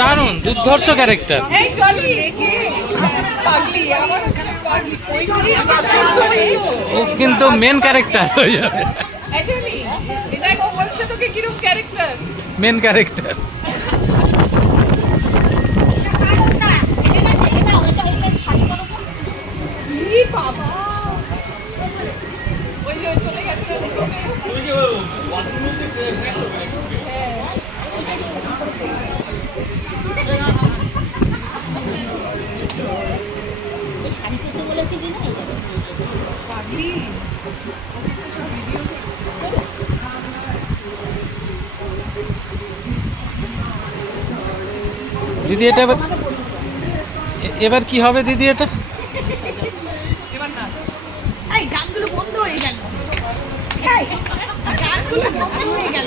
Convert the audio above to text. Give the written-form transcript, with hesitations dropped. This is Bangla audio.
দারুণ দুর্ধর্ষ ক্যারেক্টার। ও কিন্তু মেন ক্যারেক্টার হয়ে যাবে, মেন ক্যারেক্টার। দিদি এটা এবার কি হবে দিদি? এটা গানগুলো বন্ধ হয়ে গেল, গানগুলো বন্ধ হয়ে গেল।